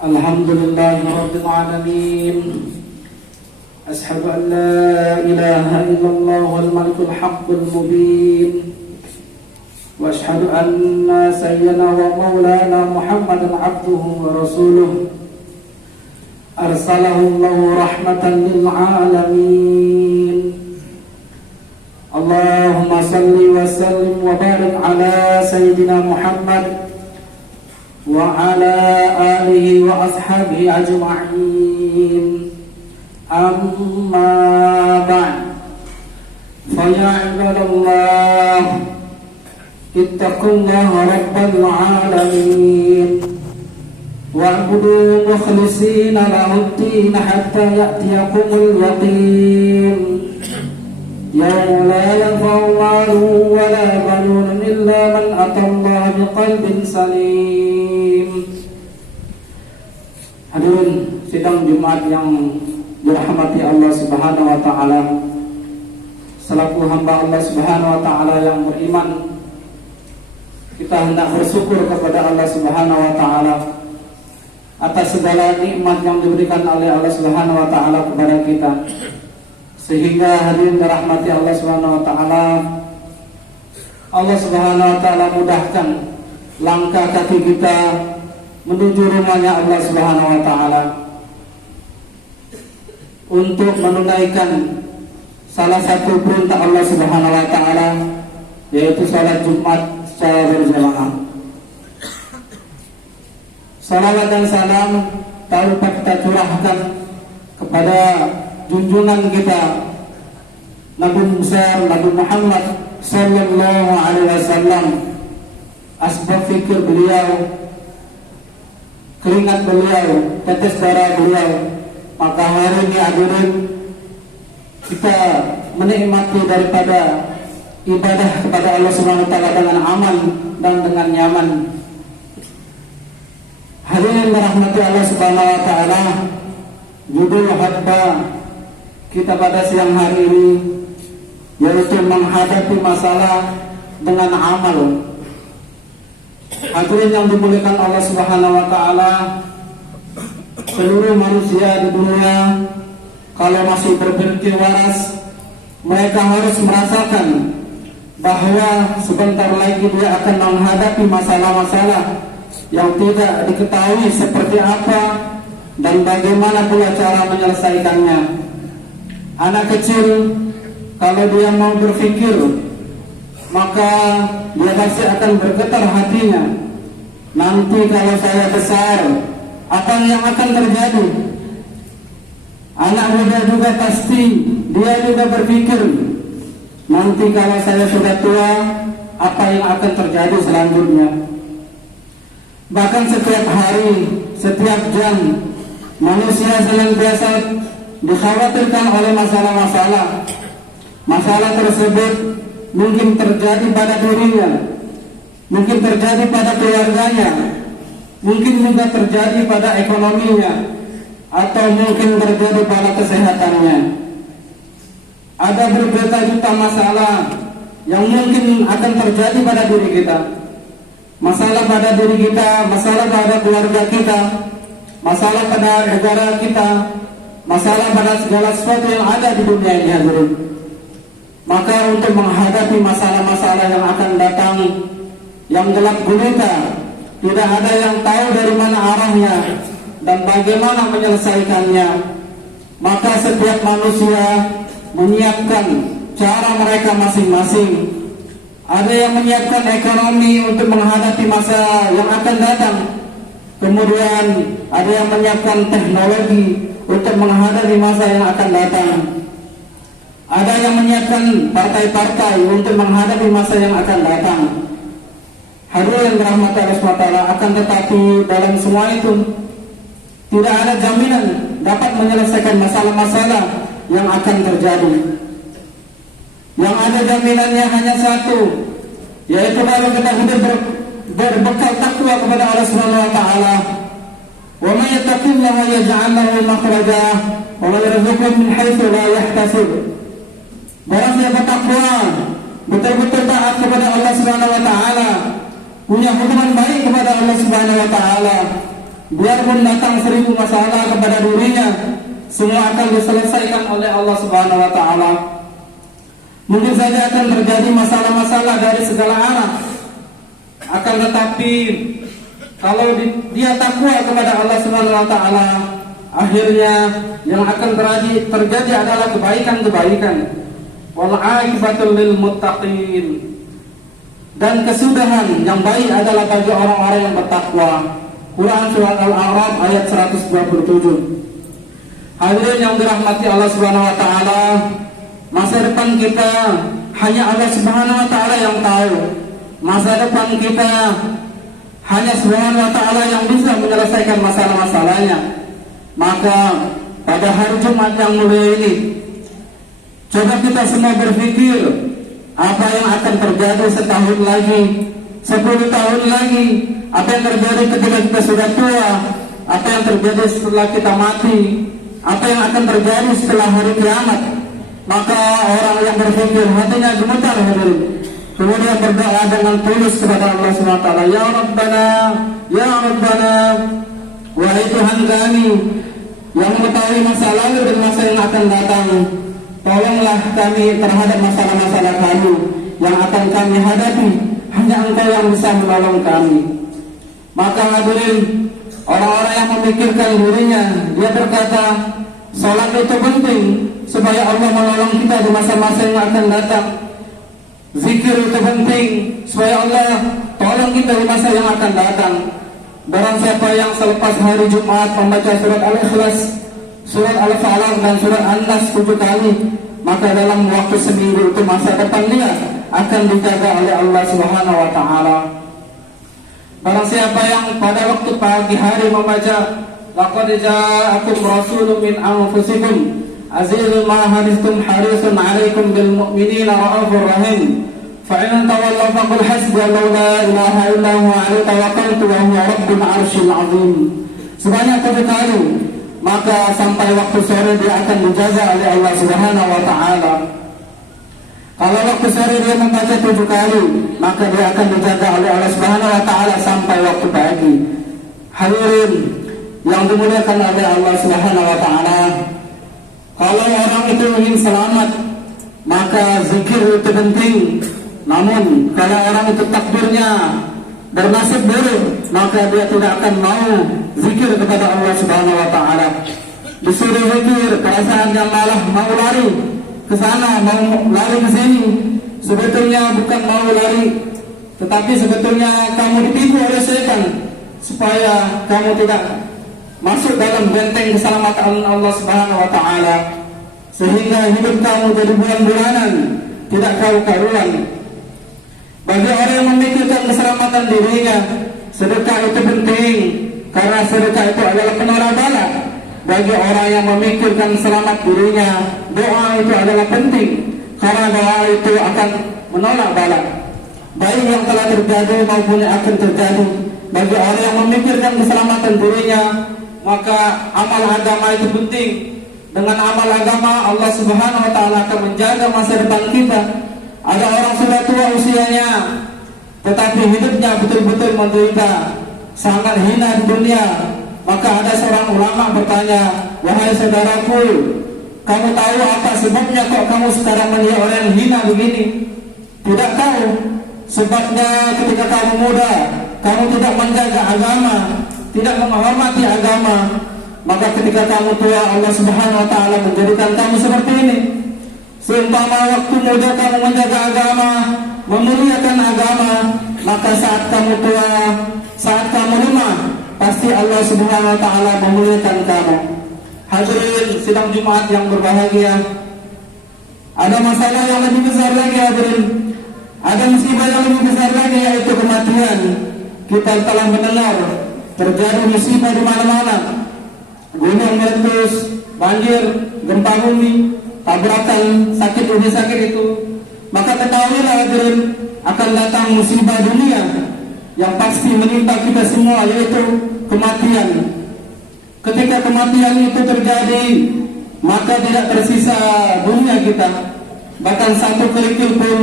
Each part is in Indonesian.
Alhamdulillahi Rabbil Alamin. Ashhadu an la ilaha illallah wal malikul haqqul mubin. Wa ashhadu anna sayyidina wa maulana Muhammadan abduhu wa rasuluh. Arsalahu Allahu rahmatan lil alamin. Allahumma salli wa sallim wa barik ala sayyidina Muhammad wa ala alihi wa ashabihi ajma'in. Amma ba'd. Fa ya ibadallah, ittaqullaha rabbal alamin wa'budu mukhlishina lahu-d-din hatta ya'tiyakumul yaqin. Yawma la yanfa'u malun wa la banun illa man atallaha biqalbin salim. Hadirin sidang Jumat yang dirahmati Allah Subhanahu wa taala, selaku hamba Allah Subhanahu wa taala yang beriman, kita hendak bersyukur kepada Allah Subhanahu wa taala atas segala nikmat yang diberikan oleh Allah Subhanahu wa taala kepada kita, sehingga hadirin dirahmati Allah Subhanahu wa taala, Allah Subhanahu wa taala mudahkan langkah kaki kita menuju rumahnya Allah Subhanahu wa taala untuk menunaikan salah satu perintah Allah Subhanahu wa taala, yaitu salat Jumat secara berjamaah. Salawat dan salam tak lupa kita curahkan kepada junjungan kita Nabi besar Nabi Muhammad sallallahu alaihi wasallam. Asbab fikir beliau, keringat beliau, tetes darah beliau, maka hari ini hadirin kita menikmati daripada ibadah kepada Allah Subhanahu wa taala dengan aman dan dengan nyaman. Hadirin dirahmati Allah Subhanahu wa taala, judul khutbah kita pada siang hari ini yaitu menghadapi masalah dengan amal. Hadirin yang dimuliakan Allah Subhanahu wa taala, seluruh manusia di dunia kalau masih berpikir waras, mereka harus merasakan bahwa sebentar lagi dia akan menghadapi masalah-masalah yang tidak diketahui seperti apa dan bagaimana pula cara menyelesaikannya. Anak kecil kalau dia mau berpikir, maka dia pasti akan bergetar hatinya. Nanti kalau saya besar, apa yang akan terjadi? Anak muda juga pasti dia juga berpikir, nanti kalau saya sudah tua, apa yang akan terjadi selanjutnya? Bahkan setiap hari, setiap jam, manusia senantiasa dikhawatirkan oleh masalah-masalah. Masalah tersebut mungkin terjadi pada dirinya, mungkin terjadi pada keluarganya, mungkin juga terjadi pada ekonominya, atau mungkin terjadi pada kesehatannya. Ada berjuta-juta masalah yang mungkin akan terjadi pada diri kita. Masalah pada diri kita, masalah pada keluarga kita, masalah pada negara kita, masalah pada segala sesuatu yang ada di dunia ini hadirin. Maka untuk menghadapi masalah-masalah yang akan datang, yang gelap gulita, tidak ada yang tahu dari mana arahnya dan bagaimana menyelesaikannya, maka setiap manusia menyiapkan cara mereka masing-masing. Ada yang menyiapkan ekonomi untuk menghadapi masa yang akan datang. Kemudian ada yang menyiapkan teknologi untuk menghadapi masa yang akan datang. Ada yang menyiapkan partai-partai untuk menghadapi masa yang akan datang. Hadirin dirahmati Allah SWT, akan tetapi dalam semua itu tidak ada jaminan dapat menyelesaikan masalah-masalah yang akan terjadi. Yang ada jaminannya hanya satu, yaitu kalau kita hidup berbekal takwa kepada Allah Subhanahu wa taala. Wa may yattaqillaha yaj'al lahu makhraja wa yarzuqhu min haitsu la yahtasib. Barang siapa takwa, betul-betul taat kepada Allah Subhanahu wa taala, punya hubungan baik kepada Allah Subhanahu wa taala, biarpun datang 1000 masalah kepada dirinya, semua akan diselesaikan oleh Allah Subhanahu wa taala. Mungkin saja akan terjadi masalah-masalah dari segala arah, akan tetapi kalau dia takwa kepada Allah Subhanahu wa taala, akhirnya yang akan terjadi adalah kebaikan-kebaikan. Wal 'aqibatul lil muttaqin. Dan kesudahan yang baik adalah bagi orang-orang yang bertakwa. Quran surat Al-A'raf ayat 127. Hadirin yang dirahmati Allah Subhanahu wa taala, masa depan kita hanya Allah Subhanahu wa taala yang tahu. Masa depan kita hanya Subhanahu wa taala yang bisa menyelesaikan masalah-masalahnya. Maka pada hari Jumat yang mulia ini, coba kita semua berpikir apa yang akan terjadi setahun lagi, 10 tahun lagi, apa yang terjadi ketika kita sudah tua, apa yang terjadi setelah kita mati, apa yang akan terjadi setelah hari kiamat. Maka orang yang berpikir hatinya gemetar, kemudian berdoa dengan tulus kepada Allah SWT. Ya Rabbana, Ya Rabbana, wahai Tuhan kami yang mengetahui masa lalu dan masa yang akan datang, tolonglah kami terhadap masalah-masalah kami yang akan kami hadapi. Hanya Engkau yang bisa menolong kami. Maka hadirin, orang-orang yang memikirkan dirinya, dia berkata, salat itu penting supaya Allah menolong kita di masa-masa yang akan datang. Zikir itu penting supaya Allah tolong kita di masa yang akan datang. Barang siapa yang selepas hari Jumat membaca surat Al-Ikhlas, surat Al-Falaq dan surat An-Nas 7 kali, maka dalam waktu seminggu itu masa depan dia akan dijaga oleh Allah Subhanahu wa taala. Barang siapa yang pada waktu pagi hari membaca laqad ja'akum rasulun min anfusikum azizun ma hadistum harisun 'alaikum bil mu'minina ra'ufur rahim. Fa'in tawallaw faqul hasbiyallahu la ilaha illa huwa 'alaihi tawakkaltu wa huwa rabbul 'arsyil 'azim. Sebanyak 7 kali, maka sampai waktu sore dia akan dijaga oleh Allah Subhanahu wa taala. Kalau waktu sore dia membaca 7 kali, maka dia akan dijaga oleh Allah Subhanahu wa taala sampai waktu pagi. Hadirin yang dimuliakan oleh Allah Subhanahu wa taala, kalau orang itu ingin selamat, maka zikir itu penting. Namun kalau orang itu takdirnya bernasib buruk, maka dia tidak akan mau zikir kepada Allah Subhanahu wa taala. Disuruh zikir, perasaannya malah mau lari ke sana, mau lari ke sini. Sebetulnya bukan mau lari, tetapi sebetulnya kamu ditipu oleh setan supaya kamu tidak masuk dalam benteng keselamatan Allah Subhanahu wa taala, sehingga hidup kamu jadi bulan-bulanan, tidak karu-karuan. Bagi orang yang memikirkan keselamatan dirinya, sedekah itu penting, karena sedekah itu adalah penolak bala. Bagi orang yang memikirkan selamat dirinya, doa itu adalah penting, karena doa itu akan menolak bala, baik yang telah terjadi maupun yang akan terjadi. Bagi orang yang memikirkan keselamatan dirinya, maka amal agama itu penting. Dengan amal agama, Allah Subhanahu wa taala akan menjaga masa depan kita. Ada orang sudah tua usianya, tetapi hidupnya betul-betul menderita, sangat hina di dunia. Maka ada seorang ulama bertanya, wahai saudaraku, kamu tahu apa sebabnya kok kamu sekarang melihat orang yang hina begini? Tidak tahu. Sebabnya ketika kamu muda, kamu tidak menjaga agama, tidak menghormati agama. Maka ketika kamu tua, Allah Subhanahu wa taala menjadikan kamu seperti ini. Seumpama waktu muda kamu menjaga agama, memuliakan agama, maka saat kamu tua, saat kamu lemah, pasti Allah Subhanahu wa taala memuliakan kamu. Hadirin sidang Jumat yang berbahagia, ada masalah yang lebih besar lagi hadirin. Ada musibah yang lebih besar lagi, yaitu kematian. Kita telah mendengar terjadi musibah di mana-mana. Gunung meletus, banjir, gempa bumi, tabrakan, sakit ini sakit itu. Maka ketahuilah hadirin, akan datang musibah dunia yang pasti menimpa kita semua, yaitu kematian. Ketika kematian itu terjadi, maka tidak tersisa dunia kita, bahkan satu kerikil pun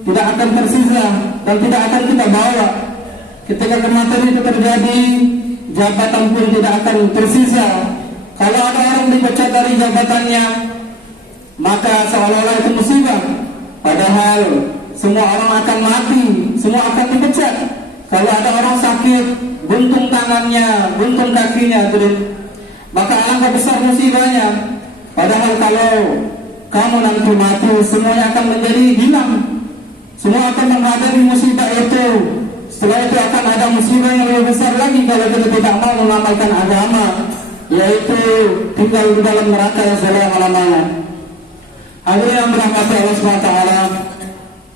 tidak akan tersisa dan tidak akan kita bawa. Ketika kematian itu terjadi, jabatan pun tidak akan tersisa. Kalau ada orang dipecat dari jabatannya, maka seolah-olah itu musibah. Padahal semua orang akan mati, semua akan dipecat. Kalau ada orang sakit, buntung tangannya, buntung kakinya, maka alangkah besar musibahnya. Padahal kalau kamu nanti mati, semuanya akan menjadi hilang. Semua akan menghadapi musibah itu. Setelah itu akan ada musibah yang lebih besar lagi kalau kita tidak mau mengamalkan agama, yaitu tinggal di dalam neraka yang selama-lamanya. Hadirin yang dirahmati Allah SWT,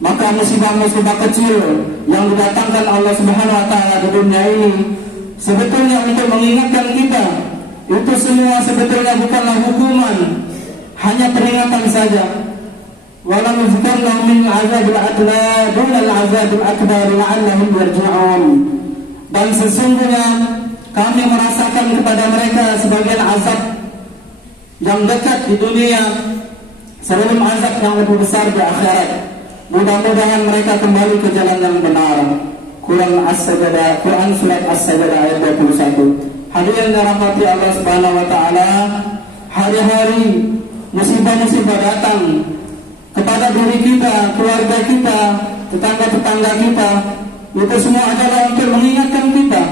maka musibah-musibah kecil yang didatangkan Allah Subhanahu wa taala di dunia ini sebetulnya untuk mengingatkan kita. Itu semua sebetulnya bukanlah hukuman, hanya peringatan saja. Walau yuzkarna min azabil adla dunal azabil akbar la'allahum yarji'un. Dan sesungguhnya kami merasakan kepada mereka sebagian azab yang dekat di dunia sebelum azab yang lebih besar di akhirat. Mudah-mudahan mereka kembali ke jalan yang benar. Quran surat As-Sajdah ayat 21. Hadirin yang dirahmati Allah Subhanahu wa taala, hari-hari musibah-musibah datang kepada diri kita, keluarga kita, tetangga-tetangga kita. Itu semua adalah untuk mengingatkan kita.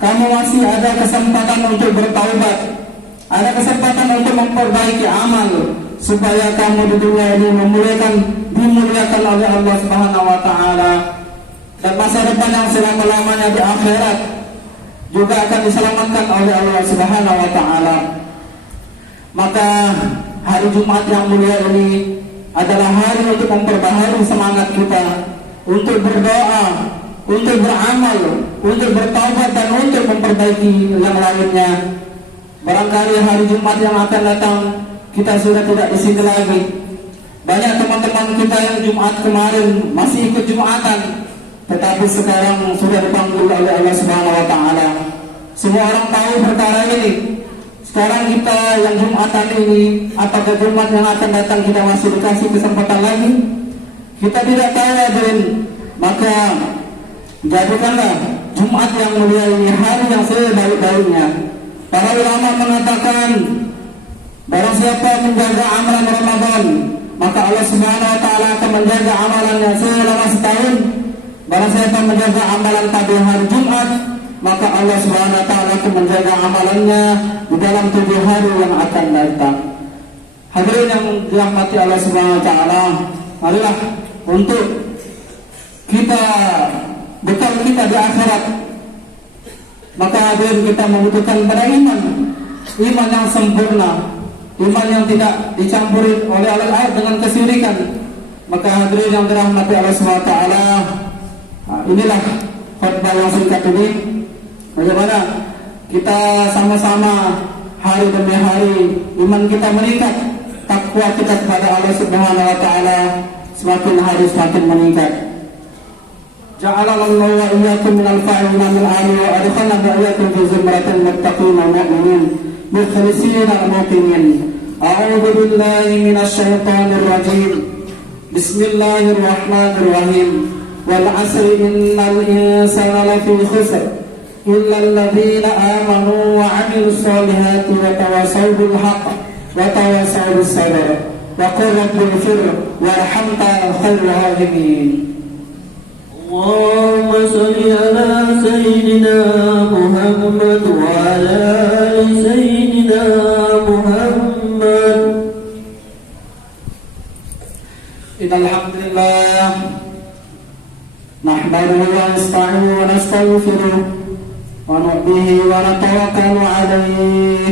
Kamu masih ada kesempatan untuk bertaubat, ada kesempatan untuk memperbaiki amal, supaya kamu di dunia ini dimuliakan oleh Allah Subhanahu wa taala, dan masa depan yang selama-lamanya di akhirat juga akan diselamatkan oleh Allah Subhanahu wa taala. Maka hari Jumat yang mulia ini adalah hari untuk memperbaharui semangat kita, untuk berdoa, untuk beramal, untuk bertaubat, dan untuk memperbaiki yang lainnya. Barangkali hari Jumat yang akan datang kita sudah tidak di sini lagi. Banyak teman-teman kita yang Jumat kemarin masih ikut Jumatan, tetapi sekarang sudah dipanggil oleh Allah Subhanahu wa taala. Semua orang tahu perkara ini. Sekarang kita yang Jumatan ini, apakah Jumat yang akan datang kita masih dikasih kesempatan lagi? Kita tidak tahu, hadirin. Maka jadikanlah Jumat yang mulia ini hari yang sebaik-baiknya. Para ulama mengatakan, barang siapa menjaga amalan Ramadan, maka Allah Subhanahu wa taala akan menjaga amalannya selama setahun. Barang siapa menjaga amalan pada hari Jumat, maka Allah Subhanahu wa taala akan menjaga amalannya di dalam 7 hari yang akan datang. Hadirin yang dirahmati Allah Subhanahu wa taala, marilah untuk kita bekal kita di akhirat. Maka hadirin, kita membutuhkan pada iman yang sempurna, iman yang tidak dicampuri oleh alat dengan kesyirikan. Maka hadirin yang dirahmati Allah Subhanahu wa taala, inilah khutbah yang singkat ini. Bagaimana kita sama-sama hari demi hari iman kita meningkat, takwa kita kepada Allah Subhanahu wa taala semakin hari semakin meningkat. Ja'alallahu wa iyyakum minal fa'ilina min ahli wa adkhalna wa iyyakum fi zumratil muttaqin wal mu'minin mukhlisina al-muqinin. A'udzu billahi minasy syaithanir rajim. Bismillahirrahmanirrahim. Wal 'asri innal insana lafi khusr illa alladhina amanu wa 'amilus solihati wa tawassaw bil haqq wa tawassaw bis sabr wa qul rabbighfir warhamta khairul rahimin. اللهم صل على سيدنا محمد وعلى آل سيدنا محمد. إن الحمد لله نحمده ونستعينه ونستغفره ونؤمن به ونتوكل عليه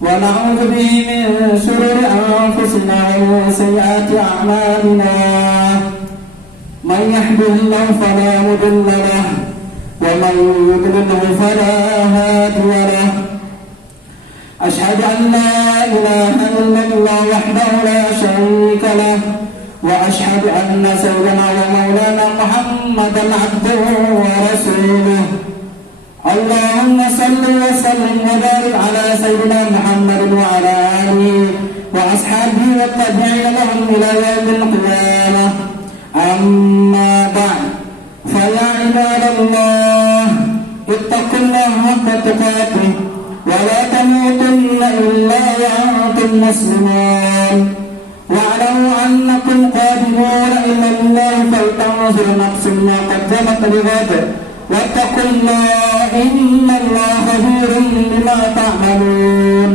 ونعوذ به من شرور أنفسنا ومن سيئات أعمالنا. من يهده الله فلا مضل له ومن يضلله فلا هادي له. أشهد أن لا إله إلا الله وحده لا شريك له وأشهد أن سيدنا ومولانا محمدا عبده ورسوله. اللهم صل وسلم وبارك على سيدنا محمد وعلى آله وأصحابه والتابعين لهم إلى يوم القيامة. أما بعد، فيا عباد الله، اتقوا الله حق تقاته ولا تموتن إلا وأنتم مسلمون واعلموا أنكم قادمون إلى الله فلتنظر نفس ما قدمت لغد واتقوا الله إن الله خبير بما تعملون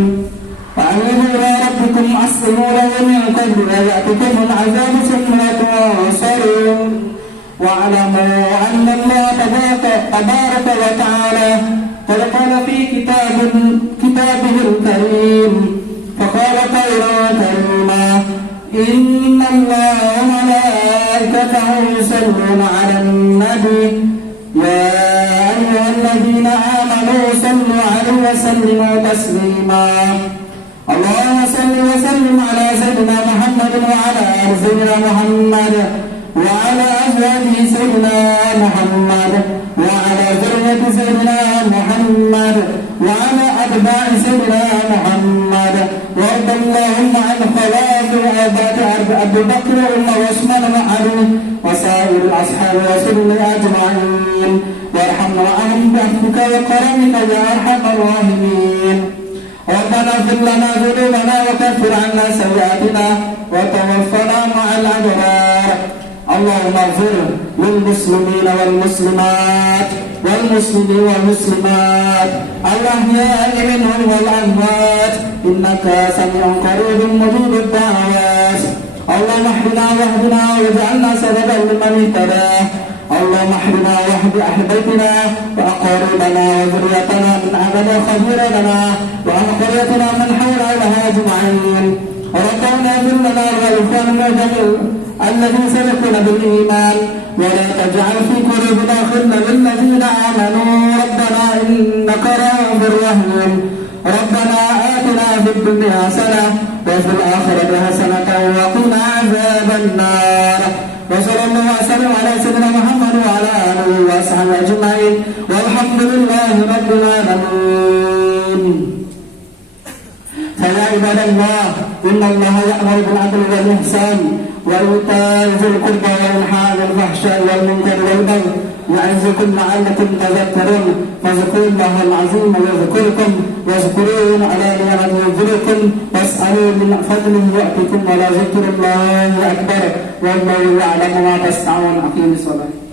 فأنيبوا إلى ربكم أسلموا له من قبل أن يأتكم العذاب ثم لا تنصرون واعلموا أن الله تبارك وتعالى قد قال في كتابه الكريم فقال قولا كريما إن الله وملائكته يصلون على النبي يا أيها الذين آمنوا صلوا عليه وسلموا تسليما اللهم صل وسلم على سيدنا محمد وعلى آل سيدنا محمد وعلى أزواجه سيدنا محمد وعلى ذرية سيدنا محمد وعلى أتباع سيدنا محمد وارض اللهم عن خلافة أبي بكر وعمر وعثمان وعلي وسائر الأصحاب رسول الله أجمعين وارحمنا معهم بعفوك وكرمك يا أرحم الراحمين ربنا اغفر لنا ذنوبنا وكفر عنا سيئاتنا وتوفنا مع الأبرار اللهم اغفر للمسلمين والمسلمات والمسلمين والمسلمات الأحياء منهم والأموات إنك سميع قريب مجيب الدعوات اللهم اهدنا واهدنا واجعلنا سببا لمن اهتدى اللهم اهدنا واهد أهل بيتنا وأقاربنا وذريتنا من أبدا خبير لنا وعن قريتنا من حولنا أجمعين ربنا اغفر لنا ولإخواننا جميعا الذين سبقونا بالإيمان ولا تجعل في قلوبنا غلا للذين آمنوا ربنا إنك رؤوف رحيم ربنا آتنا في الدنيا حسنة وفي الآخرة حسنة وقنا عذاب النار وصلى الله وسلم على سيدنا محمد وعلى آله وصحبه أجمعين والحمد لله رب العالمين. فيا عباد الله إن الله يأمر بالعدل والإحسان وإيتاء ذي القربى وينهى عن الفحشاء والمنكر والبغي يعظكم لعلكم تذكرون فاذكروا الله العظيم يذكركم واذكروه على نعمه يذكركم واسألوا من فضله يأتكم ولذكر الله أكبر والله يعلم ما تصنعون. أقيموا الصلاة.